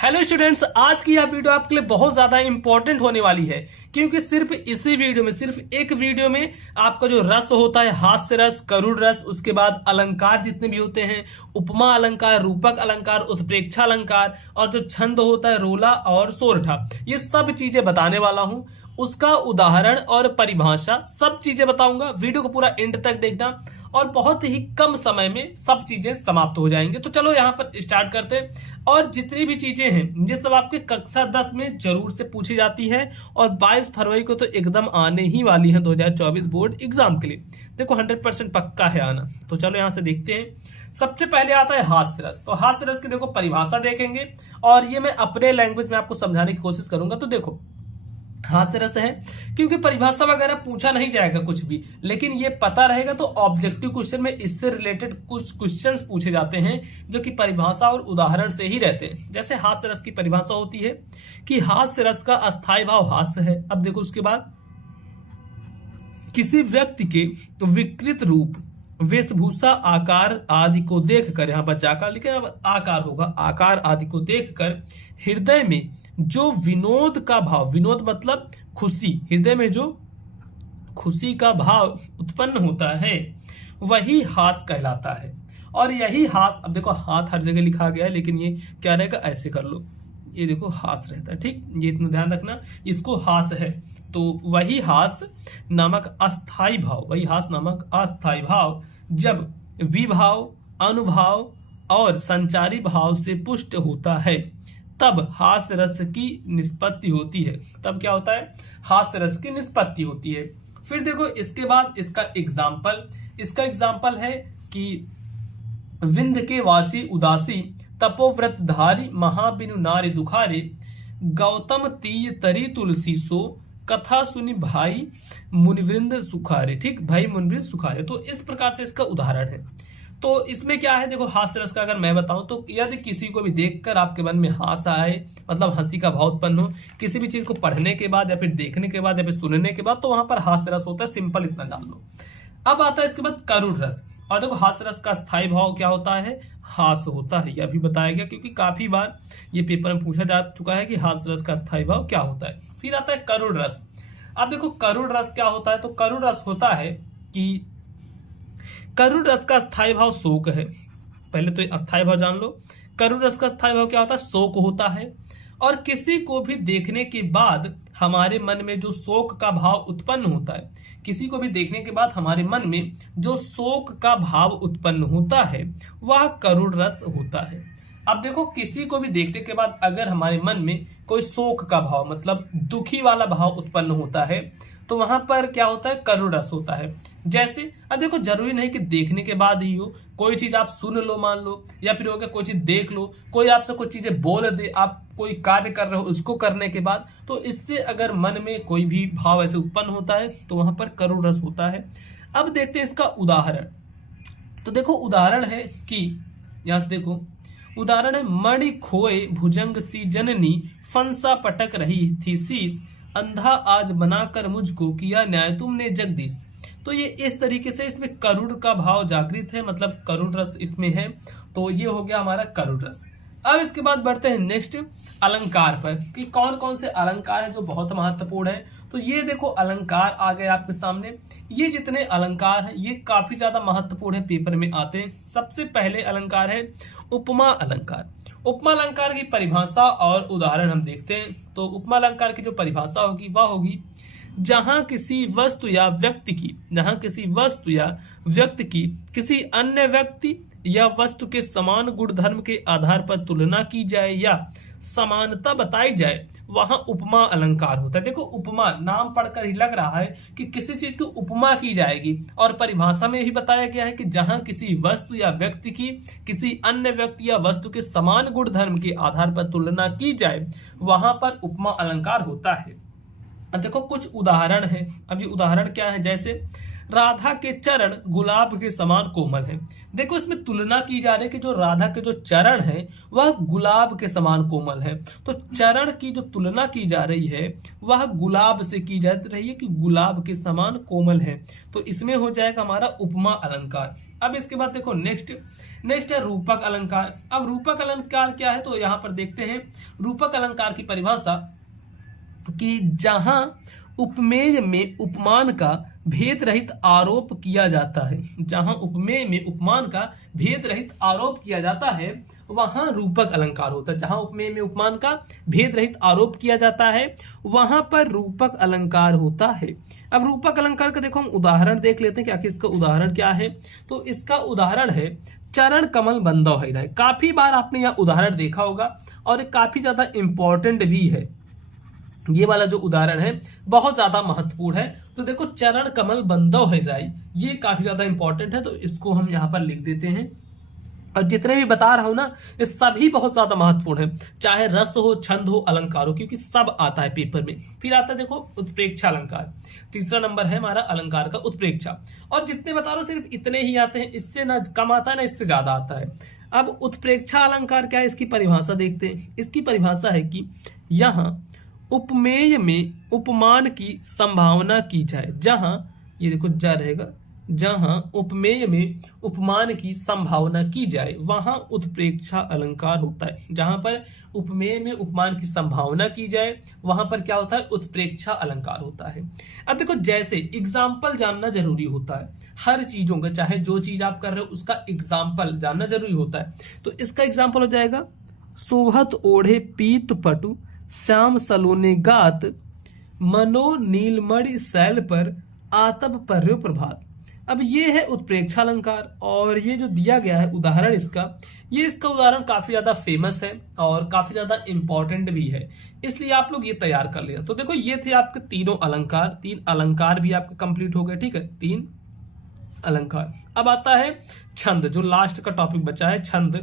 Hello students, आज की यह वीडियो आपके लिए बहुत ज्यादा इंपॉर्टेंट होने वाली है क्योंकि सिर्फ इसी वीडियो में, सिर्फ एक वीडियो में आपका जो रस होता है, हास्य रस, करुण रस, उसके बाद अलंकार जितने भी होते हैं, उपमा अलंकार, रूपक अलंकार, उत्प्रेक्षा अलंकार और जो छंद होता है रोला और सोरठा, ये सब चीजें बताने वाला हूं। उसका उदाहरण और परिभाषा सब चीजें बताऊंगा। वीडियो को पूरा एंड तक देखना और बहुत ही कम समय में सब चीजें समाप्त हो जाएंगे। तो चलो यहाँ पर स्टार्ट करते हैं। और जितनी भी चीजें हैं ये सब आपके कक्षा 10 में जरूर से पूछी जाती है और 22 फरवरी को तो एकदम आने ही वाली है 2024 बोर्ड एग्जाम के लिए। देखो 100% पक्का है आना। तो चलो यहाँ से देखते हैं। सबसे पहले आता है हास्य रस। तो हास्य रस की देखो परिभाषा देखेंगे और ये मैं अपने लैंग्वेज में आपको समझाने की कोशिश करूंगा। तो देखो हास्य रस है क्योंकि परिभाषा वगैरह पूछा नहीं जाएगा कुछ भी, लेकिन ये पता रहेगा तो ऑब्जेक्टिव क्वेश्चन में इससे रिलेटेड कुछ क्वेश्चंस पूछे जाते हैं जो कि परिभाषा और उदाहरण से ही रहते हैं। जैसे हास्य रस की परिभाषा होती है कि हास्य रस का अस्थायी भाव हास्य है। अब देखो उसके बाद किसी व्यक्ति के विकृत रूप, वेशभूषा, आकार आदि को देखकर, यहाँ पर जाकर लिखे आकार होगा, आकार आदि को देखकर हृदय में जो विनोद का भाव, विनोद मतलब खुशी, हृदय में जो खुशी का भाव उत्पन्न होता है वही हास कहलाता है। और यही हास, अब देखो हाथ हर जगह लिखा गया है लेकिन ये क्या रहेगा, ऐसे कर लो, ये देखो हास रहता है, ठीक, ये इतना ध्यान रखना, इसको हास है। तो वही हास नामक अस्थाई भाव, वही हास नामक अस्थाई भाव जब विभाव, अनुभाव और संचारी भाव से पुष्ट होता है तब हास्य रस की निष्पत्ति होती है। तब क्या होता है, हास्य रस की निष्पत्ति होती है। फिर देखो इसके बाद इसका एग्जाम्पल है कि विंध्य के वासी उदासी, तपोव्रतधारी महाबिनु नारी दुखारे, गौतम तीय तरी तुलसी सो, कथा सुनी भाई मुनिवृंद सुखारे। ठीक, भाई मुनिवृंद सुखारे। तो इस प्रकार से इसका उदाहरण है। तो इसमें क्या है, देखो हास्य रस का अगर मैं बताऊं तो यदि किसी को भी देखकर आपके मन में हास आए, मतलब हंसी का भाव उत्पन्न हो, किसी भी चीज को पढ़ने के बाद या फिर देखने के बाद या फिर सुनने के बाद, तो वहां पर हास्य रस होता है। सिंपल इतना जान लो। अब आता है इसके बाद करुण रस। और देखो हास्य रस का स्थायी भाव क्या होता है, हास होता है। यह भी बताया गया क्योंकि काफी बार ये पेपर में पूछा जा चुका है कि हास्य रस का स्थायी भाव क्या होता है। फिर आता है करुण रस। अब देखो करुण रस क्या होता है, तो करुण रस होता है कि करुण रस का स्थायी भाव शोक है। पहले तो अस्थायी भाव जान लो। करुण रस का स्थायी भाव क्या होता है, शोक होता है। और किसी को भी देखने के बाद हमारे मन में जो शोक का भाव उत्पन्न होता है, किसी को भी देखने के बाद हमारे मन में जो शोक का भाव उत्पन्न होता है वह करुण रस होता है। अब देखो किसी को भी देखने के बाद अगर हमारे मन में कोई शोक का भाव, मतलब दुखी वाला भाव उत्पन्न होता है, तो वहां पर क्या होता है, करुण रस होता है। जैसे अब देखो जरूरी नहीं कि देखने के बाद ही हो, कोई चीज आप सुन लो मान लो, या फिर हो गया कोई चीज देख लो, कोई आपसे कोई चीजें बोल दे, आप कोई कार्य कर रहे हो उसको करने के बाद, तो इससे अगर मन में कोई भी भाव ऐसे उत्पन्न होता है तो वहां पर करुण रस होता है। अब देखते हैं इसका उदाहरण। तो देखो उदाहरण है कि यहां से देखो उदाहरण है, मणि खोए भुजंग सी जननी, फंसा पटक रही थी शीश, अंधा आज बनाकर मुझको किया न्याय तुमने जगदीश। तो ये इस तरीके से इसमें करुण का भाव जागृत है, मतलब करुण रस इसमें है। तो ये हो गया हमारा करुण रस। अब इसके बाद बढ़ते हैं नेक्स्ट अलंकार पर कि कौन कौन से अलंकार है जो बहुत महत्वपूर्ण है। तो ये देखो अलंकार आ गए आपके सामने। ये जितने अलंकार हैं ये काफी ज्यादा महत्वपूर्ण है, पेपर में आते हैं। सबसे पहले अलंकार है उपमा अलंकार। उपमा अलंकार की परिभाषा और उदाहरण हम देखते हैं। तो उपमा अलंकार की जो परिभाषा होगी वह होगी, जहां किसी वस्तु या व्यक्ति की किसी अन्य व्यक्ति या वस्तु के समान गुण धर्म के आधार पर तुलना की जाए या समानता बताई जाए वहां उपमा अलंकार होता है। देखो उपमा नाम पढ़कर ही लग रहा है कि किसी चीज की उपमा की जाएगी, और परिभाषा में भी बताया गया है कि जहां किसी वस्तु या व्यक्ति की किसी अन्य व्यक्ति या वस्तु के समान गुण धर्म के आधार पर तुलना की जाए वहां पर उपमा अलंकार होता है। अब देखो कुछ उदाहरण है। अभी उदाहरण क्या है, जैसे राधा के चरण गुलाब के समान कोमल है। देखो इसमें तुलना की जा रही है कि जो राधा के जो चरण है वह गुलाब के समान कोमल है, तो चरण की जो तुलना की जा रही है वह गुलाब से की जा रही है कि गुलाब के समान कोमल है, तो इसमें हो जाएगा हमारा उपमा अलंकार। अब इसके बाद देखो नेक्स्ट है रूपक अलंकार। अब रूपक अलंकार क्या है, तो यहां पर देखते हैं रूपक अलंकार की परिभाषा कि जहां उपमेय में उपमान का भेद रहित आरोप किया जाता है, जहां उपमेय में उपमान का भेद रहित आरोप किया जाता है वहां रूपक अलंकार होता है। जहां उपमेय में उपमान का भेद रहित आरोप किया जाता है वहां पर रूपक अलंकार होता है। अब रूपक अलंकार का देखो हम उदाहरण देख लेते हैं कि आखिर इसका उदाहरण क्या है। तो इसका उदाहरण है चरण कमल बंदव है। काफी बार आपने यह उदाहरण देखा होगा और ये काफी ज्यादा इंपॉर्टेंट भी है। ये वाला जो उदाहरण है बहुत ज्यादा महत्वपूर्ण है। तो देखो चरण कमल बंदव है राय, ये काफी ज्यादा इंपॉर्टेंट है, तो इसको हम यहाँ पर लिख देते हैं। और जितने भी बता रहा हूं ना ये सभी बहुत ज्यादा महत्वपूर्ण है, चाहे रस हो, छंद हो, अलंकार हो, क्योंकि सब आता है पेपर में। फिर आता है देखो उत्प्रेक्षा अलंकार, तीसरा नंबर है हमारा अलंकार का उत्प्रेक्षा। और जितने बता रहा हूं सिर्फ इतने ही आते हैं, इससे ना कम आता है ना इससे ज्यादा आता है। अब उत्प्रेक्षा अलंकार क्या है, इसकी परिभाषा देखते हैं। इसकी परिभाषा है कि यहाँ उपमेय में उपमान की संभावना की जाए, जहां ये देखो जा रहेगा, जहां उपमेय में उपमान की संभावना की जाए वहां उत्प्रेक्षा अलंकार होता है। जहां पर उपमेय में उपमान की संभावना की जाए वहां पर क्या होता है, उत्प्रेक्षा अलंकार होता है। अब देखो जैसे एग्जाम्पल जानना जरूरी होता है हर चीजों का, चाहे जो चीज आप कर रहे हो उसका एग्जाम्पल जानना जरूरी होता है। तो इसका एग्जाम्पल हो जाएगा शोभत ओढ़े पीत पटु श्याम सलोने गात मनो नीलमणि शैल पर आतप पर्यो प्रभात। अब ये है उत्प्रेक्षा अलंकार और ये जो दिया गया है उदाहरण इसका उदाहरण काफी ज्यादा फेमस है और काफी ज्यादा इंपॉर्टेंट भी है, इसलिए आप लोग ये तैयार कर लिया। तो देखो ये थे आपके तीनों अलंकार, 3 अलंकार भी आपके कंप्लीट हो गए, ठीक है, 3 अलंकार। अब आता है छंद, जो लास्ट का टॉपिक बचा है छंद।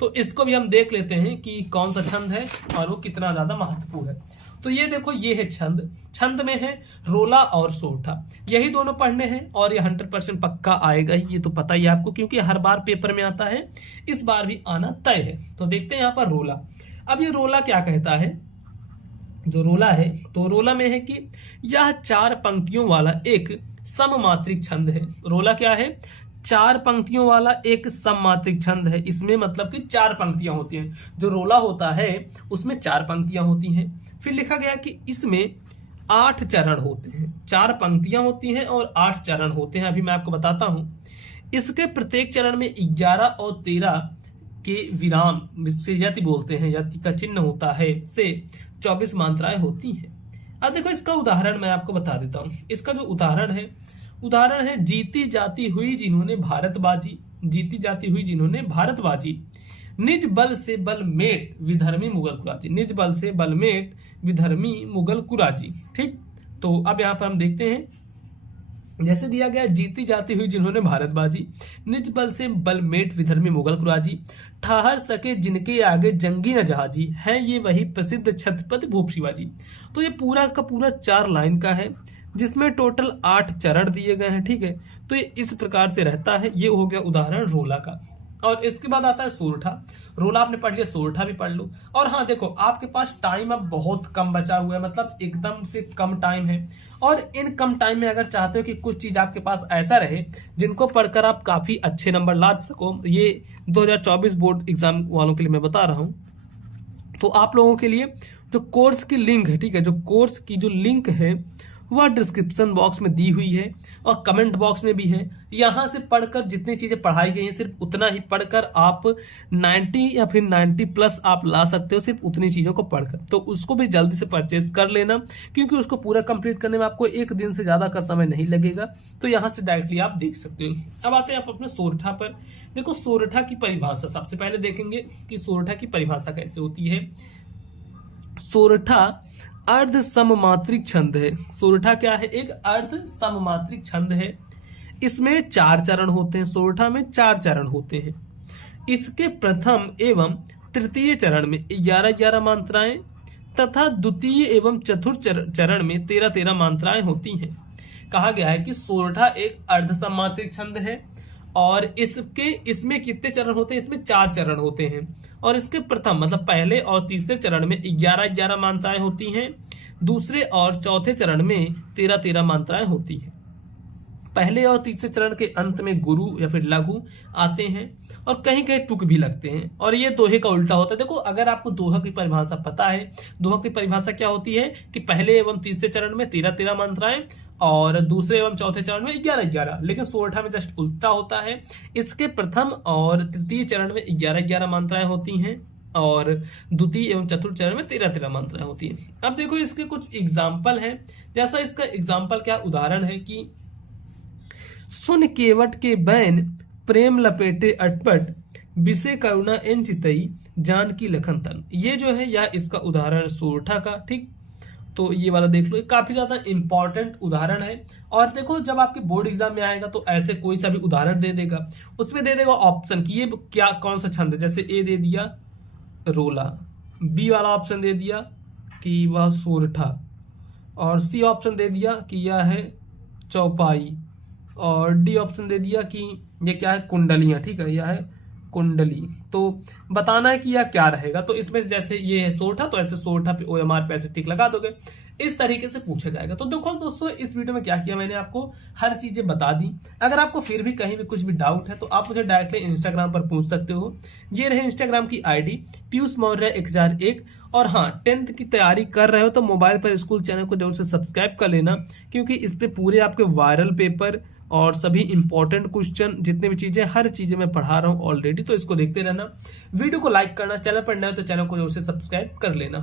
तो इसको भी हम देख लेते हैं कि कौन सा छंद है और वो कितना ज्यादा महत्वपूर्ण है। तो ये देखो ये है छंद। छंद में है रोला और सोरठा, यही दोनों पढ़ने हैं और ये 100% पक्का आएगा ही, ये तो पता ही है आपको क्योंकि हर बार पेपर में आता है, इस बार भी आना तय है। तो देखते हैं यहाँ पर रोला। अब ये रोला क्या कहता है, जो रोला है तो रोला में है कि यह 4 पंक्तियों वाला एक सममात्रिक छंद है। रोला क्या है, 4 पंक्तियों वाला एक सममात्रिक छंद है। इसमें मतलब कि 4 पंक्तियां होती हैं, जो रोला होता है उसमें 4 पंक्तियां होती हैं। फिर लिखा गया कि इसमें 8 चरण होते हैं, 4 पंक्तियां होती हैं और 8 चरण होते हैं। अभी मैं आपको बताता हूं। इसके प्रत्येक चरण में 11 और 13 के विराम यति बोलते हैं, यति का चिन्ह होता है, से 24 मात्राएं होती हैं। अब देखो इसका उदाहरण मैं आपको बता देता हूं। इसका जो उदाहरण है जीती जाती हुई जिन्होंने भारत बाजी, जीती जाती हुई जिन्होंने भारत बाजी, निज बल से बलमेट विधर्मी मुगल कुराजी, निज बल से बलमेट विधर्मी मुगल कुराजी। ठीक, तो अब यहां पर हम देखते हैं, जैसे दिया गया जीती जाती हुई जिन्होंने भारत बाजी, निज बल से बलमेट विधर्मी मुगल कुराजी, ठहर सके जिनके आगे जंगी न जहाजी, है ये वही प्रसिद्ध छत्रपति भूप शिवाजी। तो ये पूरा का पूरा 4 लाइन का है, जिसमें टोटल 8 चरण दिए गए हैं। ठीक है, तो ये इस प्रकार से रहता है। ये हो गया उदाहरण रोला का। और इसके बाद आता है सोरठा। रोला आपने पढ़ लिया, सोरठा भी पढ़ लो। और हाँ देखो आपके पास टाइम अब बहुत कम बचा हुआ है, मतलब एकदम से कम टाइम है। और इन कम टाइम में अगर चाहते हो कि कुछ चीज आपके पास ऐसा रहे जिनको पढ़कर आप काफी अच्छे नंबर ला सको, ये 2024 बोर्ड एग्जाम वालों के लिए मैं बता रहा हूं। तो आप लोगों के लिए जो कोर्स की लिंक है, ठीक है, जो कोर्स की जो लिंक है वह डिस्क्रिप्शन बॉक्स में दी हुई है और कमेंट बॉक्स में भी है। यहां से पढ़कर जितनी चीजें पढ़ाई गई हैं सिर्फ उतना ही पढ़कर आप 90 या फिर 90+ आप ला सकते हो, सिर्फ उतनी चीजों को पढ़कर। तो उसको भी जल्दी से परचेज कर लेना, क्योंकि उसको पूरा कंप्लीट करने में आपको 1 दिन से ज्यादा का समय नहीं लगेगा। तो यहाँ से डायरेक्टली आप देख सकते हो। अब आते हैं आप अपने सोरठा पर। देखो सोरठा की परिभाषा सबसे पहले देखेंगे कि सोरठा की परिभाषा कैसे होती है। सोरठा अर्ध सममात्रिक छंद है। सोरठा क्या है, एक अर्ध सममात्रिक छंद है। इसमें 4 चरण होते हैं, सोरठा में 4 चरण होते हैं। इसके प्रथम एवं तृतीय चरण में 11-11 मात्राएं तथा द्वितीय एवं चतुर्थ चरण में 13-13 मात्राएं होती हैं। कहा गया है कि सोरठा एक अर्धसमांतरिक छंद है और इसमें कितने चरण होते हैं, इसमें 4 चरण होते हैं और इसके प्रथम मतलब पहले और तीसरे चरण में 11-11 मात्राएं होती हैं, दूसरे और चौथे चरण में 13-13 मात्राएं होती हैं। पहले और तीसरे चरण के अंत में गुरु या फिर लघु आते हैं और कहीं कहीं टुक भी लगते हैं और ये दोहे का उल्टा होता है। देखो अगर आपको दोहा की परिभाषा पता है, दोहा की परिभाषा क्या होती है कि पहले एवं तीसरे चरण में 13-13 मात्राएं और दूसरे एवं चौथे चरण में 11-11, लेकिन सोरठा में जस्ट उल्टा होता है। इसके प्रथम और तृतीय चरण में 11-11 मात्राएं होती हैं और द्वितीय एवं चतुर्थ चरण में 13-13 मात्राएं होती हैं। अब देखो इसके कुछ एग्जाम्पल हैं, जैसा इसका एग्जाम्पल क्या उदाहरण है कि सुन केवट के बैन प्रेम लपेटे अटपट बिसे करुणा एन चितई जान की लखन तन। ये जो है या इसका उदाहरण सोरठा का, ठीक। तो ये वाला देख लो, काफी ज्यादा इंपॉर्टेंट उदाहरण है। और देखो जब आपके बोर्ड एग्जाम में आएगा तो ऐसे कोई सा भी उदाहरण दे देगा, उसमें दे देगा ऑप्शन कि ये क्या कौन सा छंद है। जैसे ए दे दिया रोला, बी वाला ऑप्शन दे दिया कि वह सोरठा और सी ऑप्शन दे दिया कि यह है चौपाई और डी ऑप्शन दे दिया कि ये क्या है कुंडलियां, ठीक है, यह है कुंडली। तो बताना है कि यह क्या रहेगा। तो इसमें जैसे ये है सोरठा तो ऐसे सोरठा पे OMR पे ऐसे टिक लगा दोगे, इस तरीके से पूछा जाएगा। तो देखो दोस्तों इस वीडियो में क्या किया मैंने आपको हर चीजें बता दी। अगर आपको फिर भी कहीं भी कुछ भी डाउट है तो आप मुझे डायरेक्टली इंस्टाग्राम पर पूछ सकते हो। ये रहे इंस्टाग्राम की ID पीयूष मौर्य 1001। और हाँ 10th की तैयारी कर रहे हो तो मोबाइल पर स्कूल चैनल को जरूर से सब्सक्राइब कर लेना, क्योंकि इस पे पूरे आपके वायरल पेपर और सभी इंपॉर्टेंट क्वेश्चन जितने भी चीजें हर चीजें मैं पढ़ा रहा हूँ ऑलरेडी। तो इसको देखते रहना, वीडियो को लाइक करना, चैनल पर नए हो तो चैनल को जरूर से सब्सक्राइब कर लेना।